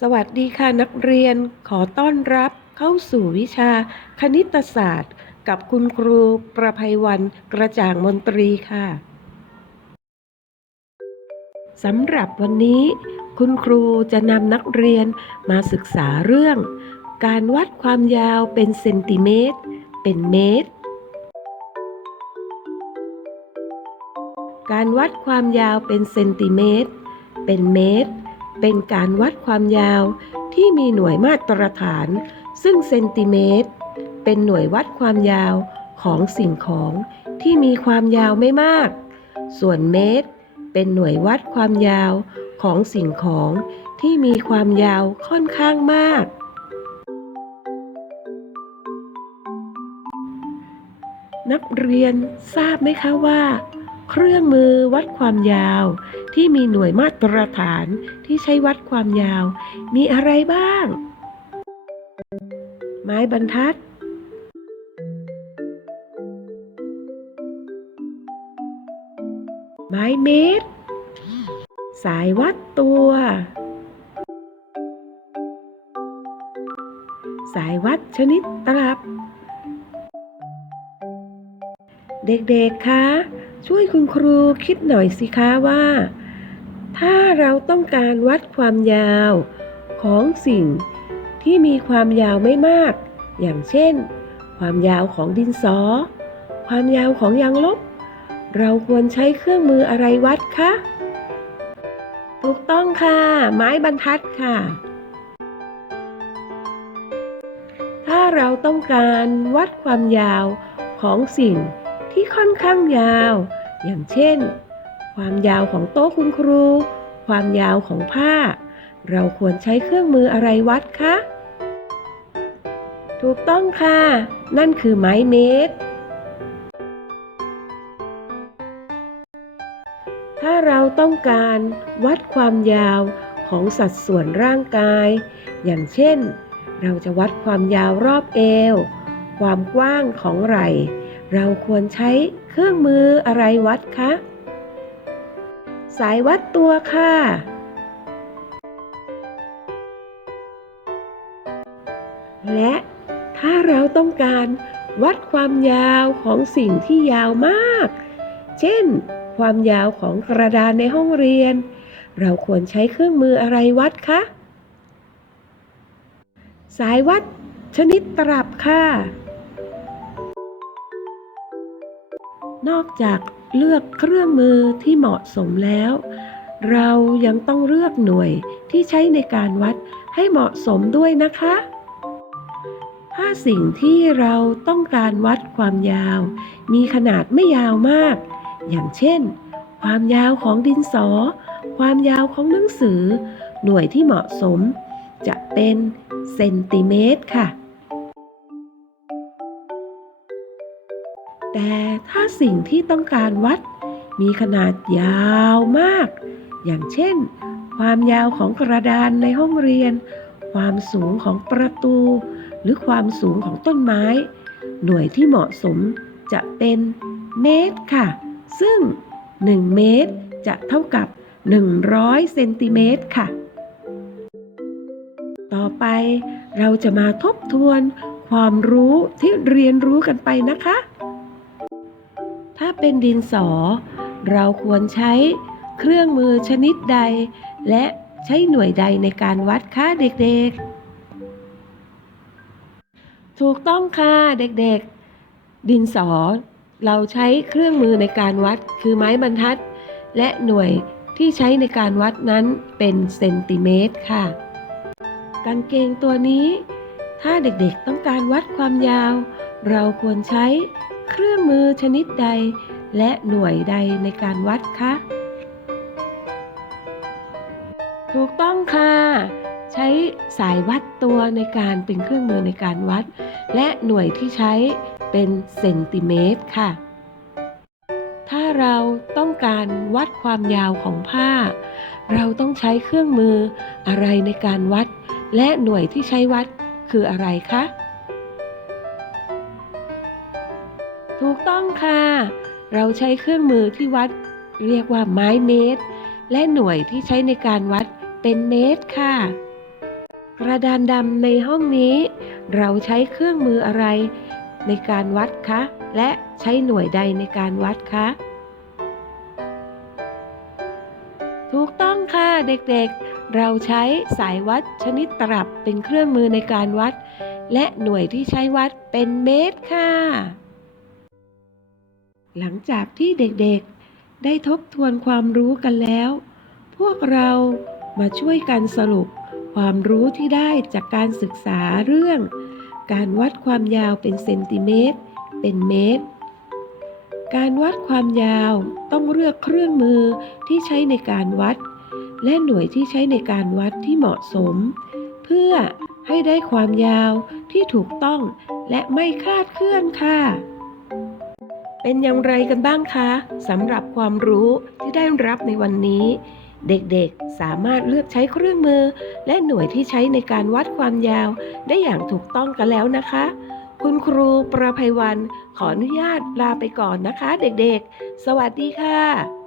สวัสดีค่ะนักเรียนขอต้อนรับเข้าสู่วิชาคณิตศาสตร์ กับคุณครูประภัยวันกระจ่างมนตรีค่ะสำหรับวันนี้ คุณครูจะนำนักเรียนมาศึกษาเรื่อง การวัดความยาวเป็นเซนติเมตร เป็นเมตร การวัดความยาวเป็นเซนติเมตร เป็นเมตร เป็นการวัดความยาวที่มีหน่วยมาตรฐาน ซึ่งเซนติเมตร เป็นหน่วยวัดความยาวของสิ่งของที่มีความยาวไม่มาก ส่วนเมตร เป็นหน่วยวัดความยาวของสิ่งของที่มีความยาวค่อนข้างมาก นักเรียนทราบไหมคะว่า เครื่องมือวัดความยาว ที่มีหน่วยมาตรฐานที่ใช้วัดความยาว มีอะไรบ้าง ไม้บรรทัด ไม้เมตร สายวัดตัว สายวัดชนิดตลับ เด็กๆคะช่วยคุณครูคิดหน่อยสิคะว่า ถ้าเราต้องการวัดความยาวของสิ่งที่มีความยาวไม่มาก อย่างเช่น ความยาวของดินสอ ความยาวของยางลบ เราควรใช้เครื่องมืออะไรวัดคะ ถูกต้องค่ะ ไม้บรรทัดค่ะ ถ้าเราต้องการวัดความยาวของสิ่งที่ค่อนข้างยาว อย่างเช่น ความยาวของโต๊ะคุณครู ความยาวของผ้า เราควรใช้เครื่องมืออะไรวัดคะ ถูกต้องค่ะ นั่นคือไม้เมตร ถ้าเราต้องการวัดความยาวของสัดส่วนร่างกาย อย่างเช่น เราจะวัดความยาวรอบเอว ความกว้างของไหล่ เราควรใช้เครื่องมืออะไรวัดคะ สายวัดตัวค่ะ และถ้าเราต้องการวัดความยาวของสิ่งที่ยาวมาก เช่น ความยาวของกระดานในห้องเรียน เราควรใช้เครื่องมืออะไรวัดคะ สายวัดชนิดตลับค่ะ นอกจากเลือกเครื่องมือที่เหมาะสมแล้ว เรายังต้องเลือกหน่วยที่ใช้ในการวัดให้เหมาะสมด้วยนะคะถ้าสิ่งที่เราต้องการวัดความยาว มีขนาดไม่ยาวมาก อย่างเช่น ความยาวของดินสอ ความยาวของหนังสือ หน่วยที่เหมาะสม จะเป็นเซนติเมตรค่ะ แต่ถ้าสิ่งที่ต้องการวัด มีขนาดยาวมาก อย่างเช่น ความยาวของกระดานในห้องเรียน ความสูงของประตู หรือความสูงของต้นไม้ หน่วยที่เหมาะสมจะเป็นเมตรค่ะ ซึ่ง 1 เมตรจะเท่ากับ 100 เซนติเมตรค่ะ ต่อไปเราจะมาทบทวนความรู้ที่เรียนรู้กันไปนะคะ ถ้าเป็นดินสอ เราควรใช้เครื่องมือชนิดใด และใช้หน่วยใดในการวัดคะเด็กๆ ถูกต้องค่ะเด็กๆ ดินสอ เราใช้เครื่องมือในการวัดคือไม้บรรทัด และหน่วยที่ใช้ในการวัดนั้นเป็นเซนติเมตรค่ะ กางเกงตัวนี้ ถ้าเด็กๆต้องการวัดความยาว เราควรใช้ เครื่องมือชนิดใด และหน่วยใดในการวัดคะ ถูกต้องค่ะ ใช้สายวัดตัวในการเป็นเครื่องมือในการวัด และหน่วยที่ใช้เป็นเซนติเมตรค่ะ ถ้าเราต้องการวัดความยาวของผ้า เราต้องใช้เครื่องมืออะไรในการวัด และหน่วยที่ใช้วัดคืออะไรคะ ถูกต้องค่ะ เราใช้เครื่องมือที่วัดเรียกว่าไม้เมตร และหน่วยที่ใช้ในการวัดเป็นเมตรค่ะ กระดานดำในห้องนี้ เราใช้เครื่องมืออะไร ในการวัดคะ และใช้หน่วยใดในการวัดคะ ถูกต้องค่ะเด็กๆ เราใช้สายวัดชนิดตลับเป็นเครื่องมือในการวัด และหน่วยที่ใช้วัดเป็นเมตรค่ะ หลังจากที่เด็กๆ ได้ทบทวนความรู้กันแล้ว พวกเรามาช่วยกันสรุปความรู้ที่ได้จากการศึกษาเรื่อง การวัดความยาวเป็นเซนติเมตร เป็นเมตร การวัดความยาวต้องเลือกเครื่องมือที่ใช้ในการวัด และหน่วยที่ใช้ในการวัดที่เหมาะสม เพื่อให้ได้ความยาวที่ถูกต้องและไม่คลาดเคลื่อนค่ะ เป็นอย่างไรกันบ้างคะสำหรับความรู้ที่ได้รับในวันนี้ เด็กๆสามารถเลือกใช้เครื่องมือ และหน่วยที่ใช้ในการวัดความยาว ได้อย่างถูกต้องกันแล้วนะคะ คุณครูประภัยวันขออนุญาตลาไปก่อนนะคะ เด็กๆ สวัสดีค่ะ